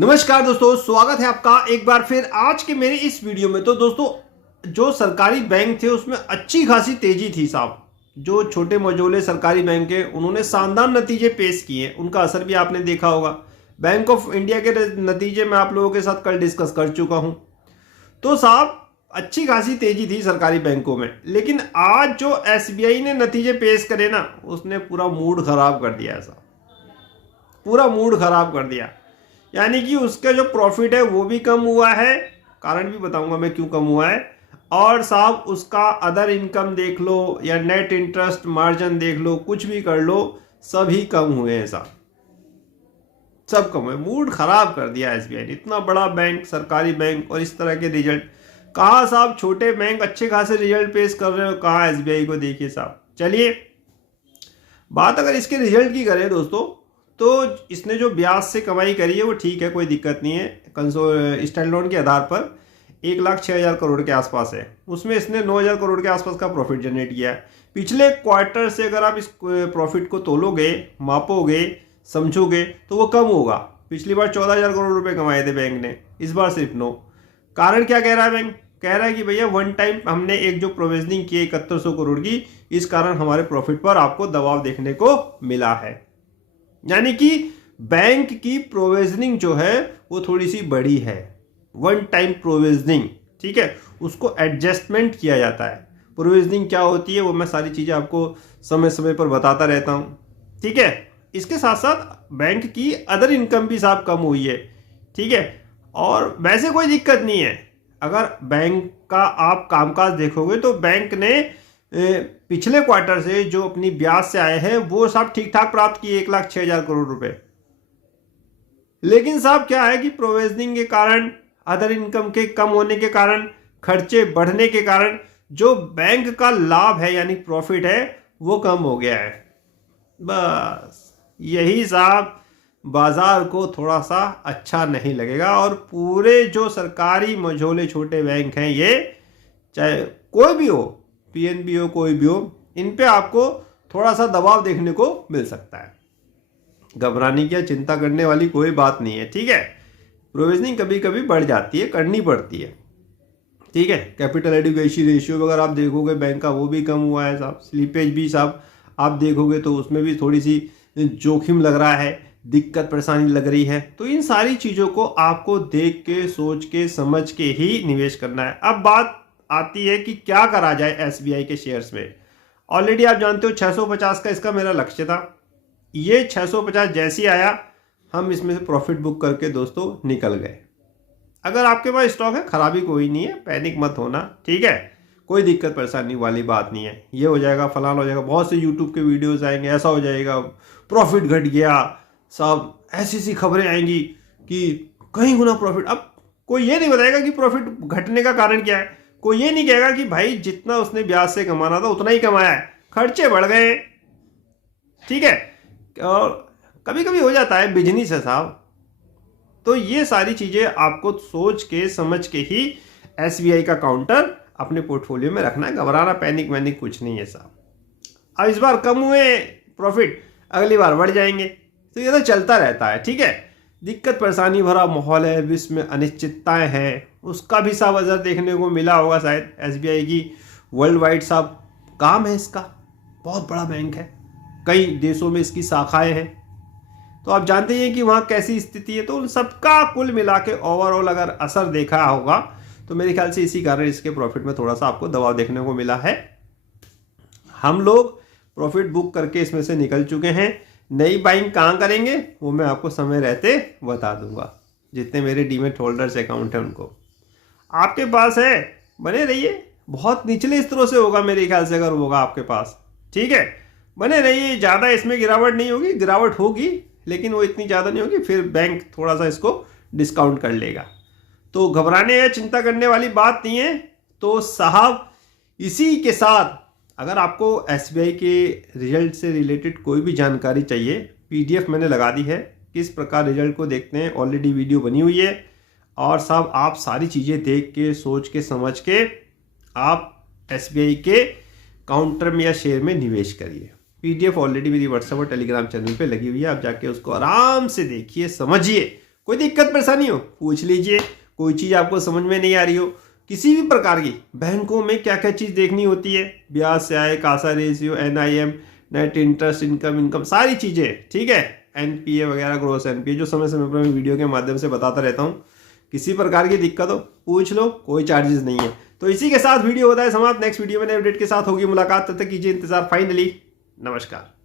नमस्कार दोस्तों, स्वागत है आपका एक बार फिर आज के मेरे इस वीडियो में। तो दोस्तों, जो सरकारी बैंक थे उसमें अच्छी खासी तेजी थी साहब। जो छोटे मझोले सरकारी बैंक है उन्होंने शानदार नतीजे पेश किए, उनका असर भी आपने देखा होगा। बैंक ऑफ इंडिया के नतीजे मैं आप लोगों के साथ कल डिस्कस कर चुका हूं। तो साहब अच्छी खासी तेजी थी सरकारी बैंकों में, लेकिन आज जो एसबीआई ने नतीजे पेश करे ना, उसने पूरा मूड खराब कर दिया है साहब, पूरा मूड खराब कर दिया। यानी कि उसका जो प्रॉफिट है वो भी कम हुआ है, कारण भी बताऊंगा मैं क्यों कम हुआ है। और साहब उसका अदर इनकम देख लो या नेट इंटरेस्ट मार्जिन देख लो, कुछ भी कर लो, सभी कम हुए हैं साहब, सब कम हुए। मूड खराब कर दिया एसबीआई ने। इतना बड़ा बैंक, सरकारी बैंक, और इस तरह के रिजल्ट। कहाँ साहब छोटे बैंक अच्छे खासे रिजल्ट पेश कर रहे हो, कहाँ एसबीआई को देखिए साहब। चलिए बात अगर इसके रिजल्ट की करें दोस्तों, तो इसने जो ब्याज से कमाई करी है वो ठीक है, कोई दिक्कत नहीं है। स्टैंड लोन के आधार पर 1,06,000 करोड़ के आसपास है, उसमें इसने 9,000 करोड़ के आसपास का प्रॉफिट जनरेट किया है। पिछले क्वार्टर से अगर आप इस प्रॉफिट को तोलोगे, मापोगे, समझोगे तो वो कम होगा। पिछली बार 14,000 करोड़ रुपए कमाए थे बैंक ने, इस बार सिर्फ 9। कारण क्या कह रहा है बैंक? कह रहा है कि भैया वन टाइम हमने एक जो प्रोविजनिंग की 7100 करोड़ की, इस कारण हमारे प्रॉफिट पर आपको दबाव देखने को मिला है। यानी कि बैंक की प्रोविजनिंग जो है वो थोड़ी सी बड़ी है, वन टाइम प्रोविजनिंग, ठीक है, उसको एडजस्टमेंट किया जाता है। प्रोविजनिंग क्या होती है वो मैं सारी चीज़ें आपको समय समय पर बताता रहता हूँ, ठीक है। इसके साथ साथ बैंक की अदर इनकम भी साहब कम हुई है, ठीक है। और वैसे कोई दिक्कत नहीं है, अगर बैंक का आप कामकाज देखोगे तो बैंक ने पिछले क्वार्टर से जो अपनी ब्याज से आए हैं वो सब ठीक ठाक प्राप्त किए, 1,06,000 करोड़ रुपए। लेकिन साहब क्या है कि प्रोविजनिंग के कारण, अदर इनकम के कम होने के कारण, खर्चे बढ़ने के कारण जो बैंक का लाभ है यानी प्रॉफिट है वो कम हो गया है। बस यही साहब बाजार को थोड़ा सा अच्छा नहीं लगेगा। और पूरे जो सरकारी मझोले छोटे बैंक हैं, ये चाहे कोई भी हो, पीएनबी हो, कोई भी हो, इन पे आपको थोड़ा सा दबाव देखने को मिल सकता है। घबराने की या चिंता करने वाली कोई बात नहीं है, ठीक है। प्रोविजनिंग कभी कभी बढ़ जाती है, करनी पड़ती है, ठीक है। कैपिटल एडिक्वेसी रेशियो अगर आप देखोगे बैंक का वो भी कम हुआ है साहब। स्लीपेज भी साहब आप देखोगे तो उसमें भी थोड़ी सी जोखिम लग रहा है, दिक्कत परेशानी लग रही है। तो इन सारी चीज़ों को आपको देख के, सोच के, समझ के ही निवेश करना है। अब बात आती है कि क्या करा जाए एसबीआई के शेयर्स में। ऑलरेडी आप जानते हो 650 का इसका मेरा लक्ष्य था। ये 650 जैसी आया, हम इसमें से प्रॉफिट बुक करके दोस्तों निकल गए। अगर आपके पास स्टॉक है, खराबी कोई नहीं है, पैनिक मत होना, ठीक है। कोई दिक्कत परेशानी वाली बात नहीं है। ये हो जाएगा, फलान हो जाएगा, बहुत से यूट्यूब के वीडियोस आएंगे, ऐसा हो जाएगा, प्रॉफिट घट गया, सब ऐसी सी खबरें आएंगी कि कहीं गुना प्रॉफिट। अब कोई ये नहीं बताएगा कि प्रॉफिट घटने का कारण क्या है। कोई ये नहीं कहेगा कि भाई जितना उसने ब्याज से कमाना था उतना ही कमाया है, खर्चे बढ़ गए, ठीक है। और कभी कभी हो जाता है, बिजनेस है साहब। तो ये सारी चीजें आपको सोच के समझ के ही एसबीआई का काउंटर अपने पोर्टफोलियो में रखना है। घबराना, पैनिक वैनिक कुछ नहीं है साहब। अब इस बार कम हुए प्रॉफिट, अगली बार बढ़ जाएंगे, तो ये तो चलता रहता है, ठीक है। दिक्कत परेशानी भरा माहौल है, विश्व में अनिश्चितताएं हैं, उसका भी साहब असर देखने को मिला होगा शायद। एसबीआई की वर्ल्ड वाइड साहब काम है इसका, बहुत बड़ा बैंक है, कई देशों में इसकी शाखाएं हैं, तो आप जानते हैं कि वहाँ कैसी स्थिति है। तो उन सबका कुल मिला के ओवरऑल अगर असर देखा होगा तो मेरे ख्याल से इसी कारण इसके प्रॉफिट में थोड़ा सा आपको दबाव देखने को मिला है। हम लोग प्रॉफिट बुक करके इसमें से निकल चुके हैं। नई बाइंग कहाँ करेंगे वो मैं आपको समय रहते बता दूंगा। जितने मेरे डीमेट होल्डर्स अकाउंट है उनको, आपके पास है, बने रहिए। बहुत निचले स्तरों से होगा मेरे ख्याल से, अगर होगा आपके पास, ठीक है, बने रहिए। ज़्यादा इसमें गिरावट नहीं होगी, गिरावट होगी लेकिन वो इतनी ज़्यादा नहीं होगी, फिर बैंक थोड़ा सा इसको डिस्काउंट कर लेगा। तो घबराने या चिंता करने वाली बात नहीं है। तो साहब इसी के साथ अगर आपको एसबीआई के रिजल्ट से रिलेटेड कोई भी जानकारी चाहिए, पीडीएफ मैंने लगा दी है, किस प्रकार रिजल्ट को देखते हैं, ऑलरेडी वीडियो बनी हुई है। और साहब आप सारी चीज़ें देख के, सोच के, समझ के आप एसबीआई के काउंटर में या शेयर में निवेश करिए। पीडीएफ ऑलरेडी मेरी व्हाट्सएप और टेलीग्राम चैनल पे लगी हुई है, आप जाके उसको आराम से देखिए, समझिए, कोई दिक्कत परेशानी हो पूछ लीजिए, कोई चीज़ आपको समझ में नहीं आ रही हो किसी भी प्रकार की, बैंकों में क्या क्या चीज़ देखनी होती है, ब्याज से आय, CASA ratio, NIM, net interest income, सारी चीज़ें, ठीक है, NPA वगैरह, ग्रोस NPA, जो समय समय पर मैं वीडियो के माध्यम से बताता रहता हूँ। किसी प्रकार की दिक्कत हो पूछ लो, कोई चार्जेस नहीं है। तो इसी के साथ वीडियो होता है समाप्त। नेक्स्ट वीडियो में नए अपडेट के साथ होगी मुलाकात, तब तक कीजिए इंतजार। फाइनली नमस्कार।